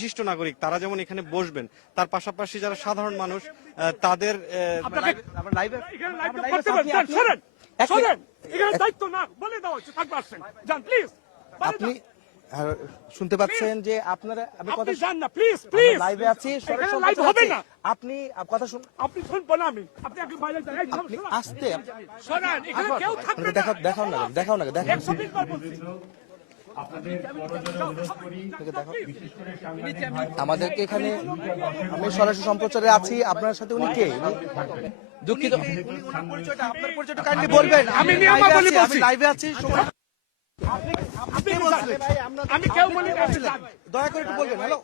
বিশিষ্ট নাগরিক তারা যেমন এখানে বসবেন, তার পাশাপাশি যারা সাধারণ মানুষ তাদের আপনি শুনতে পাচ্ছেন যে আপনারা আপনি যান না প্লিজ প্লিজ লাইভে আছি, লাইভ হবে না। আপনি কথা শুন, আপনি শুনবেন না, আপনি আগে বাইরে যান, আপনি আসতে শোনেন, এখানে কেউ থাকবে না। দেখাও না 120 বার বলছি। আমাদেরকে এখানে আমি সরাসরি সম্প্রচারে আছি, আপনার সাথে উনি কে? দুঃখিত, আপনার পরিচয়টা কাইন্ডলি বলবেন। আমি নিয়মাবলী বলছি, আমি লাইভে আছি। আমি কেউ বলি না, দয়া করে একটু বলবেন। হ্যালো,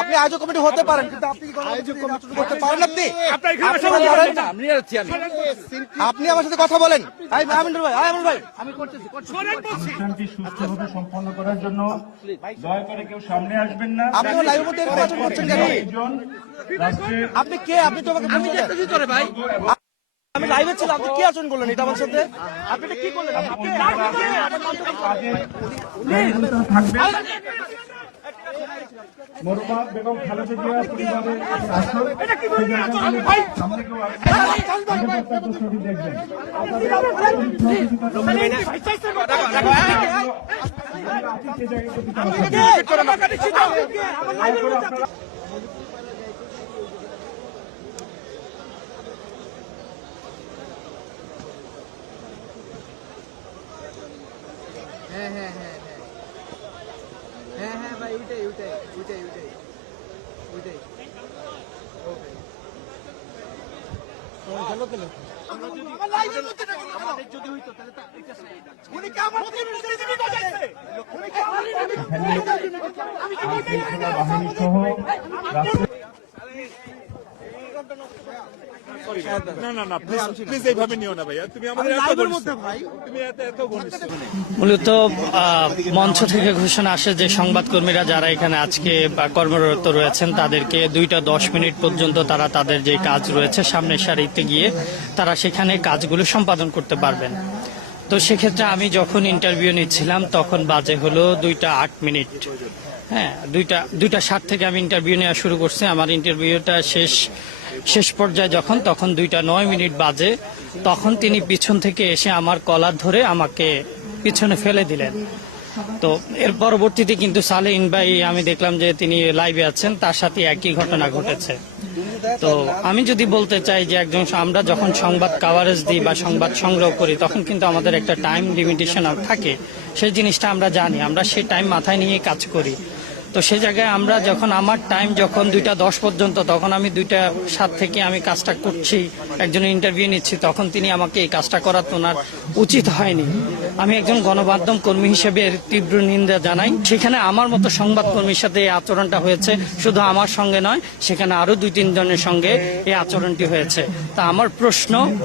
আপনি আয়োজক কমিটি হতে পারেন, কিন্তু আপনি কি আয়োজক কমিটি করতে পারেন? আপনি আমার সাথে কথা বলেন। অনুষ্ঠানটি সুষ্ঠুভাবে সম্পন্ন করার জন্য দয়া করে কেউ সামনে আসবেন না। আপনি লাইভের মধ্যে নির্বাচন করছেন কেন? আপনি কে? আপনি তো আমাকে ভাই, আমি লাইভে ছিলাম, আপনি কি আচরণ করলেন এটা আমার সাথে? আপনি এটা কি করলেন? মরুমা বেগম খালেদা জিয়া পরিবারের শাসক সামনে কেউ দেখবেন। হ্যাঁ ভাই, ওইটাই বাহিনী সহ না প্লিজ এইভাবে নিও না ভাইয়া, তুমি আমাদের মূলত মঞ্চ থেকে ঘোষণা আসে যে সংবাদকর্মীরা যারা এখানে আজকে কর্মরত রয়েছেন তাদেরকে 2:10 পর্যন্ত তারা তাদের যে কাজ রয়েছে সামনের সারিতে গিয়ে তারা সেখানে কাজগুলো সম্পাদন করতে পারবেন। তো সেক্ষেত্রে আমি যখন ইন্টারভিউ নিচ্ছিলাম তখন বাজে হলো 2:08। হ্যাঁ, 2:60 থেকে আমি ইন্টারভিউ নেওয়া শুরু করছি। আমার ইন্টারভিউটা শেষ পর্যায়ে তখন 2:09 বাজে, তখন তিনি পিছন থেকে এসে আমার কলার ধরে আমাকে পিছনে ফেলে দিলেন। তো এর পরবর্তীতে কিন্তু সালেহীন ভাই আমি দেখলাম যে তিনি লাইভে আছেন, তার সাথে একই ঘটনা ঘটেছে। তো আমি যদি বলতে চাই যে আমরা যখন সংবাদ কাভারেজ দিই বা সংবাদ সংগ্রহ করি তখন কিন্তু আমাদের একটা টাইম লিমিটেশন থাকে, সেই জিনিসটা আমরা জানি, আমরা সেই টাইম মাথায় নিয়ে কাজ করি। তো সেই জায়গায় আমরা আমার টাইম যখন 2:10 পর্যন্ত, তখন আমি 2:07 থেকে আমি কাজটা করছি, একজনের ইন্টারভিউ নিচ্ছি, তখন তিনি আমাকে এই কাজটা করা তোনার উচিত হয়নি। আমি একজন গণমাধ্যম কর্মী হিসেবে এর তীব্র নিন্দা জানাই। সেখানে আমার মতো সংবাদকর্মীর সাথে এই আচরণটা হয়েছে, শুধু আমার সঙ্গে নয়, সেখানে আরো 2-3 জনের সঙ্গে এই আচরণটি হয়েছে। তা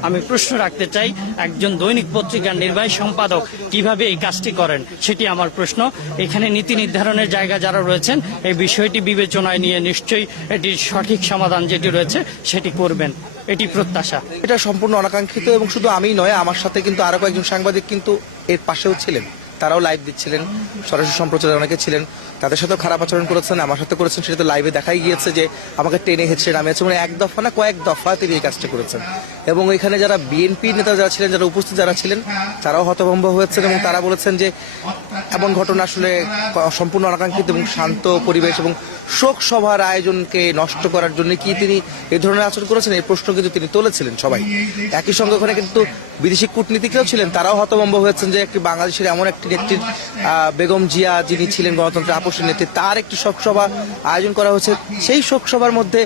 আমি প্রশ্ন রাখতে চাই, একজন দৈনিক পত্রিকার নির্বাহী সম্পাদক কিভাবে এই কাজটি করেন সেটি আমার প্রশ্ন। এখানে নীতি নির্ধারণের জায়গা যারা রয়েছেন এই বিষয়টি বিবেচনায় নিয়ে নিশ্চয়ই এটির সঠিক সমাধান যেটি রয়েছে সেটি করবেন, এটি প্রত্যাশা। এটা সম্পূর্ণ অনাকাঙ্ক্ষিত, এবং শুধু আমি নয়, আমার সাথে কিন্তু আরো কয়েকজন সাংবাদিক কিন্তু এর পাশেও ছিলেন, তারাও লাইভ দিচ্ছিলেন, সরাসরি সম্প্রচারে অনেকে ছিলেন, তাদের সাথেও খারাপ আচরণ করেছেন, আমার সাথে করেছেন। সেটা তো লাইভে দেখাই গিয়েছে যে আমাকে টেনে হেঁচড়ে নামিয়েছে, মানে এক দফা না কয়েক দফা তিনি এই কাজটা করেছেন। এবং এখানে যারা বিএনপি নেতা যারা ছিলেন, যারা উপস্থিত যারা ছিলেন, তারাও হতভম্ব হয়েছেন এবং তারা বলেছেন যে এমন ঘটনা আসলে সম্পূর্ণ অনাকাঙ্ক্ষিত এবং শান্ত পরিবেশ এবং শোক সভার আয়োজনকে নষ্ট করার জন্য কি তিনি এই ধরনের আচরণ করেছেন, এই প্রশ্ন কিন্তু তিনি তুলেছিলেন সবাই। একই সঙ্গে ওখানে কিন্তু বিদেশি কূটনীতিকরাও ছিলেন, তারাও হতভম্ব হয়েছেন যে একটি বাংলাদেশের এমন একটি নেত্রীর, বেগম জিয়া যিনি ছিলেন গণতন্ত্রের আপসের নেত্রী, তার একটি শোকসভা আয়োজন করা হয়েছে, সেই শোকসভার মধ্যে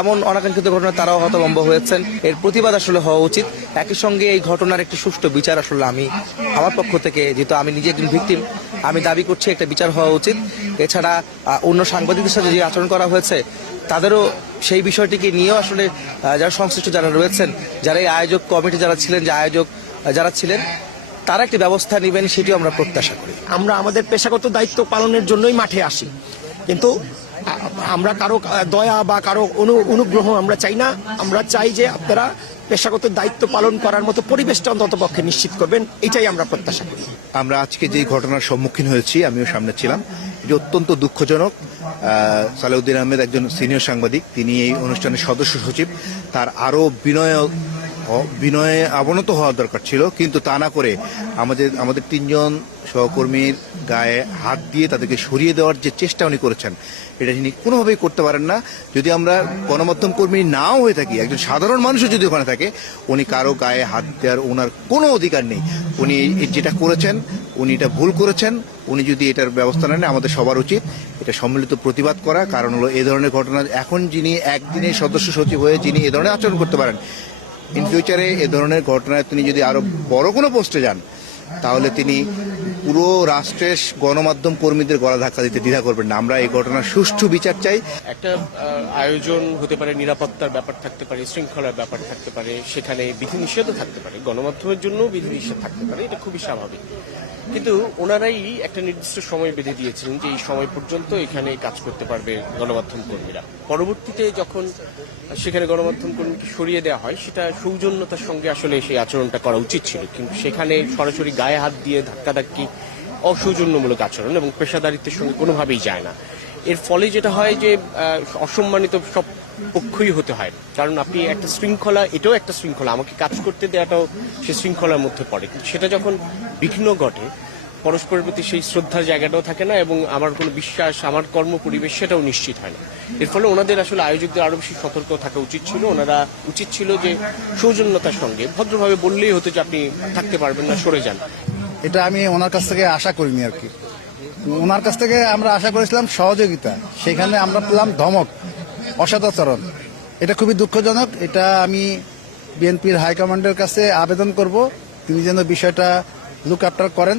এমন অনাকাঙ্ক্ষিত ঘটনা তারাও হতভম্ব হয়েছেন। এর প্রতিবাদ আসলে হওয়া উচিত। একই সঙ্গে এই ঘটনার একটি সুষ্ঠু বিচার আসলে আমি আমার পক্ষ থেকে, যেহেতু আমি নিজে একজন ভিকটিম, আমি দাবি করছি একটা বিচার হওয়া উচিত। এছাড়া অন্য সাংবাদিকদের সাথে যে আচরণ করা হয়েছে তাদেরও সেই বিষয়টিকে নিয়েও আসলে যারা সংশ্লিষ্ট যারা রয়েছেন, যারা এই আয়োজক কমিটি যারা ছিলেন, যে আয়োজক যারা ছিলেন, তারা একটি ব্যবস্থা নেবেন সেটিও আমরা প্রত্যাশা করি। আমরা আমাদের পেশাগত দায়িত্ব পালনের জন্যই মাঠে আসি, কিন্তু আমরা কারো দয়া বা কারো অনুগ্রহ আমরা চাই না। আমরা চাই যে আপনারা পেশাগত দায়িত্ব পালন করার মতো পরিবেশটা অন্তত পক্ষে নিশ্চিত করবেন, এটাই আমরা প্রত্যাশা করি। আমরা আজকে যে ঘটনার সম্মুখীন হয়েছি, আমিও সামনে ছিলাম, এটি অত্যন্ত দুঃখজনক। সালাউদ্দিন আহমেদ একজন সিনিয়র সাংবাদিক, তিনি এই অনুষ্ঠানের সদস্য সচিব, তার আরও বিনয়ে অবনত হওয়া দরকার ছিল, কিন্তু তা না করে আমাদের 3 জন সহকর্মীর গায়ে হাত দিয়ে তাদেরকে সরিয়ে দেওয়ার যে চেষ্টা উনি করেছেন, এটা তিনি কোনোভাবেই করতে পারেন না। যদি আমরা গণমাধ্যম কর্মী নাও হয়ে থাকি, একজন সাধারণ মানুষও যদি ওখানে থাকে, উনি কারো গায়ে হাত দেওয়ার ওনার কোনো অধিকার নেই। উনি যেটা করেছেন, উনি এটা ভুল করেছেন। উনি যদি এটার ব্যবস্থা নেন, আমাদের সবার উচিত এটা সম্মিলিত প্রতিবাদ করা। কারণ হলো এই ধরনের ঘটনা, এখন যিনি একদিনে সদস্য সচিব হয়ে যিনি এ ধরনের আচরণ করতে পারেন, ইন ফিউচারে এ ধরনের ঘটনায় তিনি যদি আরো বড় কোনো পোস্টে যান, তাহলে তিনি পুরো রাষ্ট্রের গণমাধ্যম কর্মীদের গলা ধাক্কা দিতে দ্বিধা করবেন না। আমরা এই ঘটনার সুষ্ঠু বিচার চাই। একটা আয়োজন হতে পারে, নিরাপত্তার ব্যাপার থাকতে পারে, শৃঙ্খলার ব্যাপার থাকতে পারে, সেখানে বিধিনিষেধও থাকতে পারে, গণমাধ্যমের জন্য বিধিনিষেধ থাকতে পারে, এটা খুবই স্বাভাবিক। কিন্তু ওনারাই একটা নির্দিষ্ট সময় বেঁধে দিয়েছিলেন যে এই সময় পর্যন্ত এখানে কাজ করতে পারবে গণমাধ্যম কর্মীরা। পরবর্তীতে যখন সেখানে গণমাধ্যম কর্মীকে সরিয়ে দেওয়া হয়, সেটা সৌজন্যতার সঙ্গে আসলে সেই আচরণটা করা উচিত ছিল, কিন্তু সেখানে সরাসরি গায়ে হাত দিয়ে ধাক্কাধাক্কি অসৌজন্যমূলক আচরণ এবং পেশাদারিত্বের সঙ্গে কোনোভাবেই যায় না। এর ফলে যেটা হয় যে অসম্মানিত সব পক্ষই হতে হয়, কারণ আপনি একটা শৃঙ্খলা, এটাও একটা শৃঙ্খলা, আমাকে কাজ করতে দেওয়াটাও সে শৃঙ্খলার মধ্যে পড়ে। সেটা যখন বিঘ্ন ঘটে, পরস্পরের প্রতি সেই শ্রদ্ধার জায়গাটাও থাকে না এবং আমার কোনো বিশ্বাস, আমার কর্ম পরিবেশ সেটাও নিশ্চিত হয় না। এর ফলে ওনাদের আসলে আয়োজকদের আরো বেশি সতর্ক থাকা উচিত ছিল। ওনারা উচিত ছিল যে সৌজন্যতার সঙ্গে ভদ্রভাবে বললেই হতো যে আপনি থাকতে পারবেন না, সরে যান। এটা আমি ওনার কাছ থেকে আশা করিনি আর কি। ওনার কাছ থেকে আমরা আশা করেছিলাম সহযোগিতা, সেখানে আমরা পেলাম ধমক, অসদাচরণ। এটা খুবই দুঃখজনক। এটা আমি বিএনপির হাইকমান্ডের কাছে আবেদন করব, তিনি যেন বিষয়টা লুক আফটার করেন।